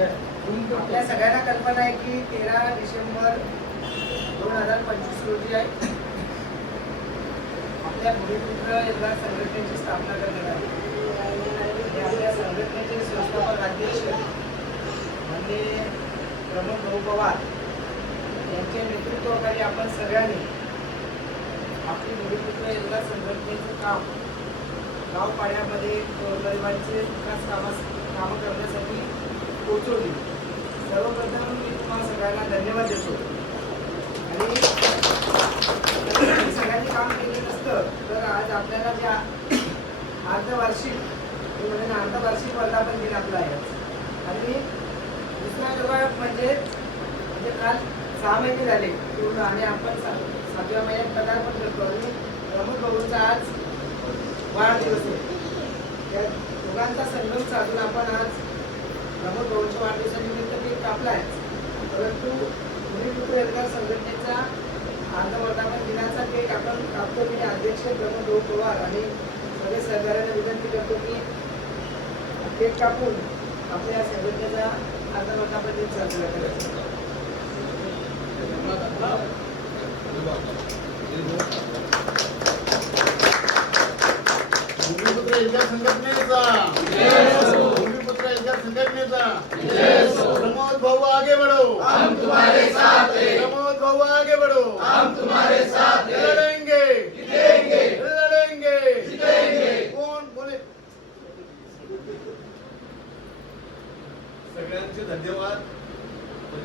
आपल्या सगळ्यांना कल्पना आहे की 13 डिसेंबर 2025 रोजी आहे आपल्या भूमिपुत्र एल्गार संघटनेची स्थापना करण्यात आली. आपल्या संघटनेचे संस्थापक अध्यक्ष माननीय प्रमोद भाऊ पवार यांच्या नेतृत्वाखाली आपण सगळ्यांनी आपली भूमिपुत्र एल्गार संघटनेचं काम गावपाड्यामध्ये गरिबांचे विकास कामं करण्यासाठी पोहोचवली. सर्वप्रथम मी तुम्हाला सगळ्यांना धन्यवाद देतो. आणि सगळ्यांनी काम केलं नसतं तर आज आपल्याला ज्या अर्धवार्षिक वर्धापन दिन आपला आहे. आणि दुसरा जवळ म्हणजे काल 6 महिने झाले आणि आपण 7व्या महिन्यात पदार्पण करतो. आणि प्रमोद भाऊंचा आज वाढदिवस आहे. त्या दोघांचा संगम साधून आपण आज प्रमोद भाऊंच्या वाढदिवसानिमित्त केक कापला आहे. परंतु भूमिपुत्र एल्गार संघटनेचा अर्धवर्धापन दिनाचा केक आपण कापतो. मी अध्यक्ष प्रमोद भाऊ पवार आणि सगळे सहकार्याला विनंती करतो की केक कापून आपल्या संघटनेचा अर्धवर्धापन दिन साजरा करायचा. भूमिपुत्र एल्गार संघटनेचा भूमिपुत्र एल्गार संघटनेचा प्रमोद भाऊ आगे बढ़ो, हम तुम्हारे साथ हैं. प्रमोद भाऊ आगे बढ़ो, हम तुम्हारे साथ हैं. लड़ेंगे जीतेंगे, लड़ेंगे जीतेंगे. कोण बोले. सगळ्यांचे धन्यवाद.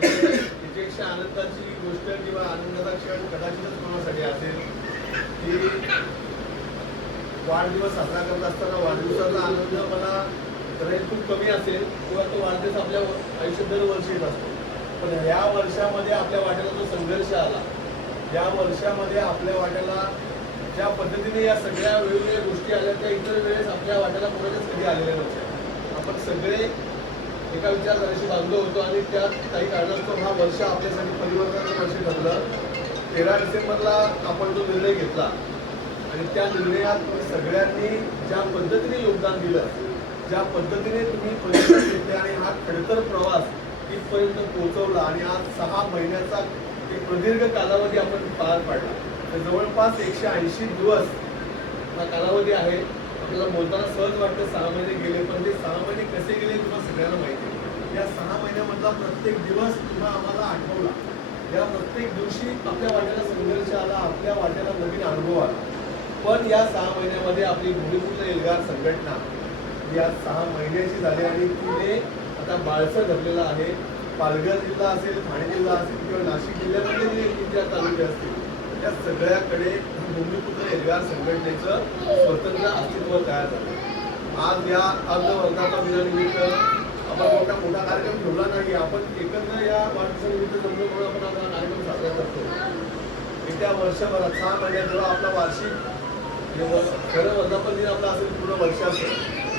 त्याच्यापेक्षा आनंदाची गोष्ट किंवा आनंदाचा क्षण कदाचितच कोणासाठी असेल की वाढदिवस साजरा करत असताना वाढदिवसाचा आनंद मला कदाचित खूप कमी असेल किंवा तो वाढदिवस आपल्या आयुष्यात दरवर्षी येत असतो. पण ह्या वर्षामध्ये आपल्या वाट्याला जो संघर्ष आला, या वर्षामध्ये आपल्या वाट्याला ज्या पद्धतीने या सगळ्या वेगवेगळ्या गोष्टी आल्या त्या इतर वेळेस आपल्या वाट्याला कोणाच्याच कधी आलेल्या नव्हत्या. आपण सगळे एका विचारधारेशी बांधलो होतो आणि त्यात काही कारणास्तव हा वर्ष आपल्यासाठी परिवर्तनाचं वर्ष ठरलं. 13 डिसेंबरला आपण जो निर्णय घेतला आणि त्या निर्णयात तुम्ही सगळ्यांनी ज्या पद्धतीने योगदान दिलं, ज्या पद्धतीने तुम्ही परिश्रम घेतले आणि हा खडतर प्रवास इथपर्यंत पोहोचवला आणि आज 6 महिन्याचा एक प्रदीर्घ कालावधी आपण पार पाडला. तर जवळपास 180 दिवस हा कालावधी आहे. आपल्याला बोलताना सहज वाटतं 6 महिने गेले, पण ते 6 महिने कसे गेले तुम्हाला सगळ्यांना माहिती आहे. या 6 महिन्यामधला प्रत्येक दिवस तुम्हाला आम्हाला आठवला. या प्रत्येक दिवशी आपल्या वाट्याला संघर्ष आला, आपल्या वाट्याला नवीन अनुभव आला. पण या 6 महिन्यामध्ये आपली भूमिपुत्र एल्गार संघटना या 6 महिन्याची झाली आणि तिने आता बाळसं धरलेला आहे. पालघर जिल्हा असेल, ठाणे जिल्हा असेल किंवा नाशिक जिल्ह्यामध्ये जे ज्या तालुके असतील त्या सगळ्याकडे भूमिपुत्र एल्गार संघटनेचं स्वतंत्र अस्तित्व तयार झालं. आज या अर्धवर्धापन दिनानिमित्त आपण मोठा कार्यक्रम ठेवला नाही. आपण एकत्र या वाढदिवसानिमित्त जमलो म्हणून आपण आपला कार्यक्रम साजरा करतो. येत्या वर्षभरात 6 महिन्यात जेव्हा आपला वार्षिक खरं वर्धापन दिन आपला असेल पूर्ण वर्षाचं,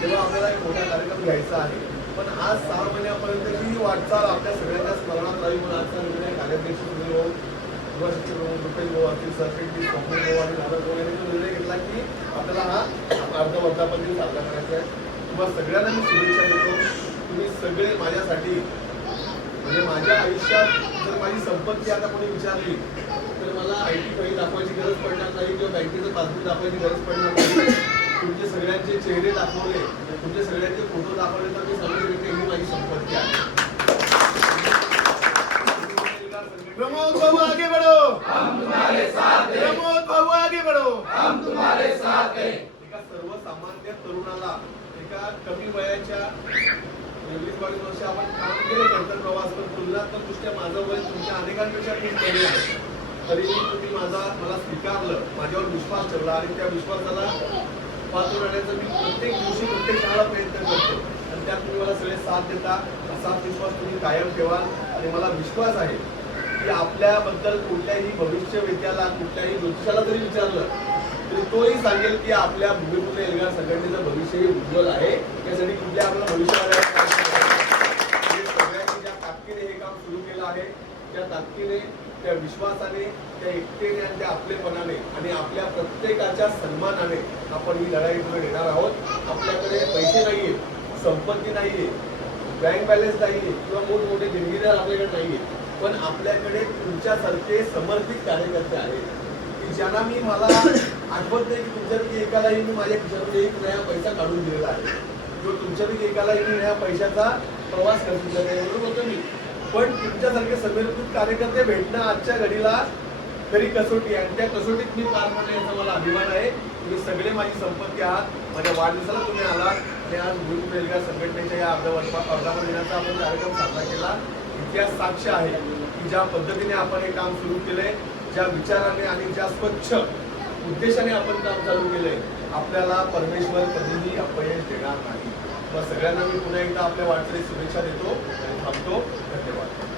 तेव्हा आपल्याला एक मोठा कार्यक्रम घ्यायचा आहे. पण आज 6 महिन्यापर्यंतची वाटचाल आपल्या सगळ्यांच्या स्मरणात राहील म्हणून आजचा निर्णय कार्याध्यक्ष सुनील भाऊ, युवाशक्ती प्रमुख रुपेश भाऊ असतील, सरसेटजी स्वप्नील भाऊ आणि नागर भाऊ यांनी जो निर्णय घेतला की आपल्याला हा अर्धवर्धापन दिन साजरा करायचा आहे. तुम्हाला सगळ्यांना मी शुभेच्छा देतो. तुम्ही सगळे माझ्यासाठी म्हणजे माझ्या आयुष्यात जर माझी संपत्ती आता कोणी विचारली तर मला IT फाईल दाखवायची गरज पडणार नाही किंवा बँकेचं पासबुक दाखवायची गरज पडणार नाही. तुमचे सगळ्यांचे चेहरे दाखवले, तुमचे सगळ्यांचे फोटो दाखवले तर मी समजू शकते ही माझी संपत्ती आहे. प्रमोद भाऊ आगे बढ़ो, हम तुम्हारे साथ हैं. प्रमोद भाऊ आगे बढ़ो, हम तुम्हारे साथ हैं. एका सर्वसामान्य तरुणाला एका कमी वयाच्या 20-22 वर्ष आपण काम केले करतात प्रवास, पण तुलनात्मक दृष्ट्या माझं वय तुमच्या अनेकांपेक्षा खूप कमी आहे. तरीही तुम्ही मला स्वीकारलं, माझ्यावर विश्वास ठेवला आणि त्या विश्वासाला पात्र राहण्याचा मी प्रत्येक दिवशी प्रत्येक शाळा प्रयत्न करतो आणि त्यात तुम्ही मला सगळे साथ देता. असा विश्वास तुम्ही कायम ठेवाल आणि मला विश्वास आहे की आपल्याबद्दल कुठल्याही भविष्यवेत्याला, कुठल्याही ज्योतिषाला जरी विचारलं तरी तोही सांगेल की आपल्या भूमिपुत्र एल्गार संघटनेचं भविष्यही उज्ज्वल आहे. यासाठी कुठल्या आपल्याला भविष्याला सगळ्यांनी ज्या ताकदीने हे काम सुरू केलं आहे, त्या ताकदीने, त्या विश्वासाने, त्या एकतेने आणि त्या आपलेपणाने आणि आपल्या प्रत्येकाच्या सन्मानाने आपण ही लढाई पुढे नेणार आहोत. आपल्याकडे पैसे नाहीये, संपत्ती नाहीये, बँक बॅलन्स नाहीये किंवा मोठमोठे देणगीदार आपल्याकडे नाहीये, पण आपल्याकडे तुमच्यासारखे समर्पित कार्यकर्ते आहेत की ज्यांना मला आठवत नाही की तुमच्यापैकी एकालाही मी माझ्या खिशातून एक नया पैसा काढून दिलेला आहे किंवा तुमच्यापैकी एकालाही मी नया पैशाचा प्रवास करून दिला नाही, एवढं बोलतो मी. पण तुमच्यासारखे समर्पित कार्यकर्ते भेटणं आजच्या घडीला खरी कसोटी आहे आणि त्या कसोटीत मी पार पडले याचा मला अभिमान आहे. तुम्ही सगळे माझी संपत्ती आहात. माझ्या वाढदिवसाला तुम्ही आलात आणि आज भूमिपूर एल्गार संघटनेच्या या अर्धावर दिनाचा आपण कार्यक्रम साजरा केला. इतिहास साक्ष आहे की ज्या पद्धतीने आपण हे काम सुरू केलंय, ज्या विचाराने आणि ज्या स्वच्छ उद्देशाने आपण काम चालू केलंय, आपल्याला परमेश्वर कधीही अपयश देणार नाही. मग सगळ्यांना मी पुन्हा एकदा आपल्या वाटचालीस शुभेच्छा देतो आणि थांबतो. धन्यवाद.